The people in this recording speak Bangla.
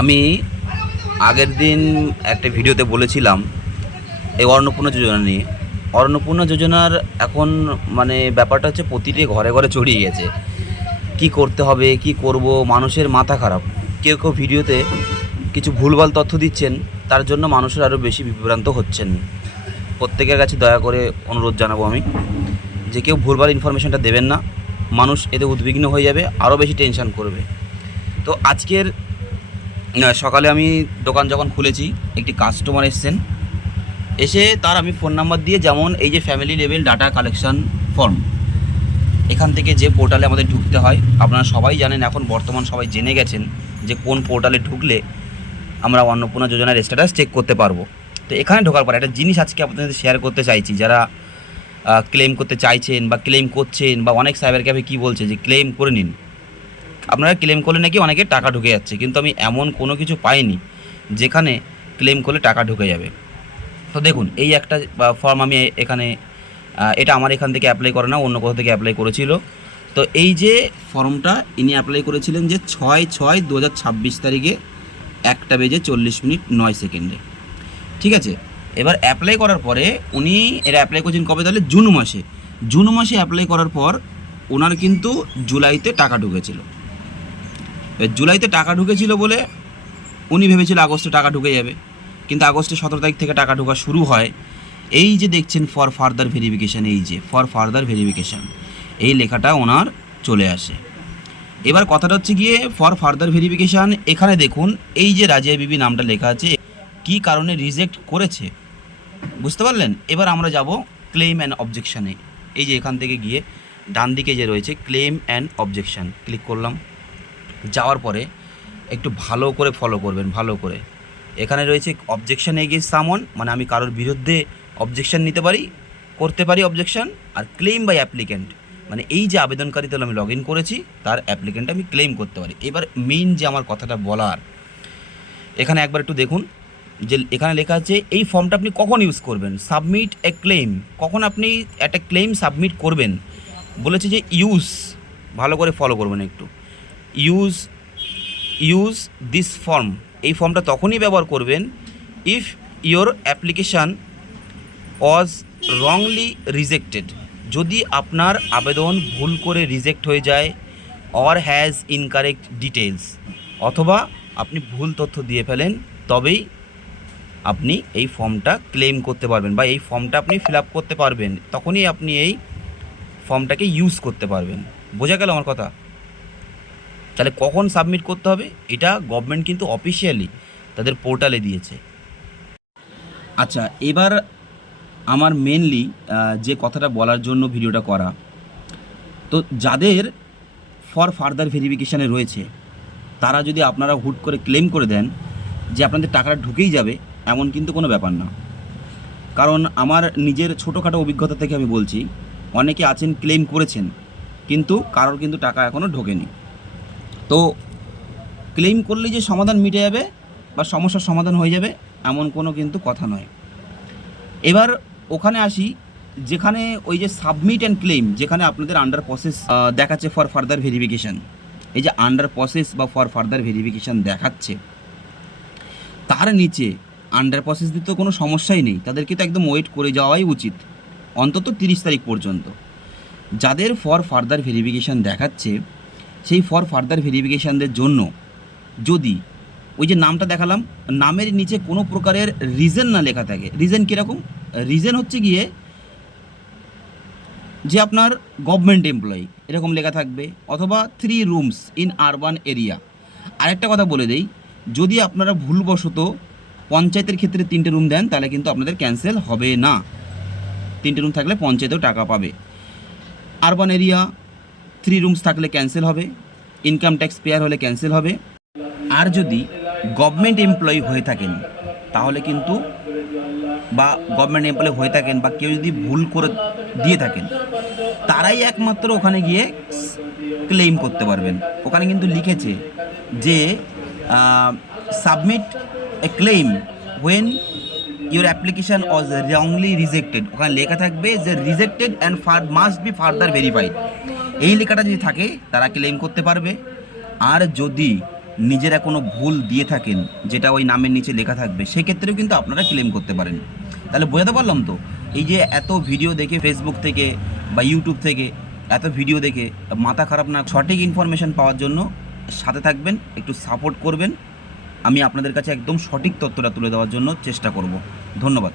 আমি আগের দিন একটা ভিডিওতে বলেছিলাম এই অন্নপূর্ণা যোজনা নিয়ে। অন্নপূর্ণা যোজনার এখন মানে ব্যাপারটা হচ্ছে প্রতিটি ঘরে ঘরে ছড়িয়ে গেছে। কি করতে হবে, কি করব, মানুষের মাথা খারাপ। কেউ কেউ ভিডিওতে কিছু ভুলভাল তথ্য দিচ্ছেন, তার জন্য মানুষের আরও বেশি বিভ্রান্ত হচ্ছেন। প্রত্যেকের কাছে দয়া করে অনুরোধ জানাবো আমি যে কেউ ভুলভাল ইনফরমেশনটা দেবেন না। মানুষ এতে উদ্বিগ্ন হয়ে যাবে, আরও বেশি টেনশন করবে। তো আজকের সকালে আমি দোকান যখন খুলেছি, একটি কাস্টমার এসছেন। এসে তার আমি ফোন নাম্বার দিয়ে, যেমন এই যে family level data collection form, এখান থেকে যে পোর্টালে আমাদের ঢুকতে হয়, আপনারা সবাই জানেন, এখন বর্তমান সবাই জেনে গেছেন যে কোন পোর্টালে ঢুকলে আমরা অন্নপূর্ণা যোজনার স্ট্যাটাস চেক করতে পারবো। তো এখানে ঢোকার পর একটা জিনিস আজকে আপনাদের শেয়ার করতে চাইছি, যারা ক্লেম করতে চাইছেন বা ক্লেম করছেন, বা অনেক সাইবার ক্যাফে কী বলছে যে ক্লেম করে নিন, আপনারা ক্লেম করলে নাকি অনেকে টাকা ঢুকে যাচ্ছে, কিন্তু আমি এমন কোনো কিছু পাইনি যেখানে ক্লেম করলে টাকা ঢুকে যাবে। তো দেখুন, এই একটা ফর্ম আমি এখানে, এটা আমার এখান থেকে অ্যাপ্লাই করে না, অন্য কোথাও থেকে অ্যাপ্লাই করেছিল। তো এই যে ফর্মটা ইনি অ্যাপ্লাই করেছিলেন যে 6/6/2026 তারিখে 1:40:09 ঠিক আছে। এবার অ্যাপ্লাই করার পরে উনি এটা অ্যাপ্লাই করেছেন কবে, তাহলে জুন মাসে। জুন মাসে অ্যাপ্লাই করার পর ওনার কিন্তু জুলাইতে টাকা ঢুকেছিল। জুলাইতে টাকা ঢুকেছিল বলে উনি ভেবেছিল আগস্টে টাকা ঢুকে যাবে, কিন্তু আগস্টের 17 তারিখ থেকে টাকা ঢোকা শুরু হয়। এই যে দেখছেন ফর ফার্দার ভেরিফিকেশান, এই যে ফর ফার্দার ভেরিফিকেশান, এই লেখাটা ওনার চলে আসে। এবার কথাটা হচ্ছে গিয়ে ফর ফার্দার ভেরিফিকেশান, এখানে দেখুন এই যে রাজিয়া বিবি নামটা লেখা আছে, কি কারণে রিজেক্ট করেছে বুঝতে পারলেন। এবার আমরা যাব ক্লেম অ্যান্ড অবজেকশানে। এই যে এখান থেকে গিয়ে ডান দিকে যে রয়েছে ক্লেম অ্যান্ড অবজেকশান, ক্লিক করলাম। যাওয়ার পরে একটু ভালো করে ফলো করবেন, ভালো করে। এখানে রয়েছে অবজেকশন এগেইনস্ট সামন, মানে আমি কারোর বিরুদ্ধে অবজেকশন নিতে পারি, করতে পারি অবজেকশন। আর ক্লেম বাই অ্যাপ্লিক্যান্ট, মানে এই যে আবেদনকারী তাহলে আমি লগ ইন করেছি, তার অ্যাপ্লিক্যান্ট আমি ক্লেম করতে পারি। এবার মেইন যে আমার কথাটা বলার, এখানে একবার একটু দেখুন যে এখানে লেখা আছে এই ফর্মটা আপনি কখন ইউজ করবেন, সাবমিট এ ক্লেম, কখন আপনি একটা ক্লেম সাবমিট করবেন। বলেছে যে ইউজ, ভালো করে ফলো করবেন একটু, ইউজ দিস ফর্ম, এই ফর্মটা তখনই ব্যবহার করবেন if your application was wrongly rejected, যদি আপনার আবেদন ভুল করে রিজেক্ট হয়ে যায়, অর হ্যাজ ইনকারেক্ট ডিটেলস, অথবা আপনি ভুল তথ্য দিয়ে ফেলেন, তবেই আপনি এই ফর্মটা ক্লেম করতে পারবেন, বা এই ফর্মটা আপনি ফিল আপ করতে পারবেন, তখনই আপনি এই ফর্মটাকে ইউজ করতে পারবেন। বোঝা গেল আমার কথা? তাহলে কখন সাবমিট করতে হবে, এটা গভর্নমেন্ট কিন্তু অফিসিয়ালি তাদের পোর্টালে দিয়েছে। আচ্ছা, এবার আমার মেনলি যে কথাটা বলার জন্য ভিডিওটা করা, তো যাদের ফর ফার্দার ভেরিফিকেশানে রয়েছে, তারা যদি আপনারা হুট করে ক্লেম করে দেন যে আপনাদের টাকাটা ঢুকেই যাবে, এমন কিন্তু কোনো ব্যাপার না। কারণ আমার নিজের ছোটোখাটো অভিজ্ঞতা থেকে আমি বলছি, অনেকে আছেন ক্লেম করেছেন, কিন্তু কারোর কিন্তু টাকা এখনও ঢোকেনি। তো ক্লেম করলে যে সমাধান মিটে যাবে বা সমস্যার সমাধান হয়ে যাবে, এমন কোনো কিন্তু কথা নয়। এবার ওখানে আসি, যেখানে ওই যে সাবমিট অ্যান্ড ক্লেম, যেখানে আপনাদের আন্ডার প্রসেস দেখাচ্ছে ফর ফার্দার ভেরিফিকেশান, এই যে আন্ডার প্রসেস বা ফর ফার্দার ভেরিফিকেশান দেখাচ্ছে, তার নিচে আন্ডার প্রসেস দিতে কোনো সমস্যাই নেই, তাদেরকে তো একদম ওয়েট করে যাওয়াই উচিত অন্তত 30 তারিখ পর্যন্ত। যাদের ফর ফার্দার ভেরিফিকেশান দেখাচ্ছে, সেই ফর ফার্দার ভেরিফিকেশানদের জন্য যদি ওই যে নামটা দেখালাম, নামের নিচে কোনো প্রকারের রিজন না লেখা থাকে, রিজন কীরকম, রিজন হচ্ছে গিয়ে যে আপনার গভর্নমেন্ট এমপ্লয়ি এরকম লেখা থাকবে, অথবা 3 রুমস ইন আরবান এরিয়া। আরেকটা কথা বলে দেই, যদি আপনারা ভুলবশত পঞ্চায়েতের ক্ষেত্রে 3টে রুম দেন, তাহলে কিন্তু আপনাদের ক্যান্সেল হবে না। 3টে রুম থাকলে পঞ্চায়েতেও টাকা পাবে। আরবান এরিয়া 3 রুমস থাকলে ক্যান্সেল হবে, ইনকাম ট্যাক্স পেয়ার হলে ক্যান্সেল হবে। আর যদি গভর্নমেন্ট এমপ্লয়ি হয়ে থাকেন, তাহলে কিন্তু, বা গভর্নমেন্ট এমপ্লয়ি হয়ে থাকেন, বা কেউ যদি ভুল করে দিয়ে থাকেন, তারাই একমাত্র ওখানে গিয়ে ক্লেম করতে পারবেন। ওখানে কিন্তু লিখেছে যে submit A claim when your application was wrongly rejected, ওখানে লেখা থাকবে যে rejected and must be further verified. এই লেখাটা যদি থাকে, তারা ক্লেম করতে পারবে। আর যদি নিজেরা কোনো ভুল দিয়ে থাকেন যেটা ওই নামের নিচে লেখা থাকবে, সেক্ষেত্রেও কিন্তু আপনারা ক্লেম করতে পারেন। তাহলে বোঝাতে পারলাম তো? এই যে এত ভিডিও দেখে ফেসবুক থেকে বা ইউটিউব থেকে এত ভিডিও দেখে মাথা খারাপ না, সঠিক ইনফরমেশান পাওয়ার জন্য সাথে থাকবেন, একটু সাপোর্ট করবেন। আমি আপনাদের কাছে একদম সঠিক তথ্যটা তুলে দেওয়ার জন্য চেষ্টা করব। ধন্যবাদ।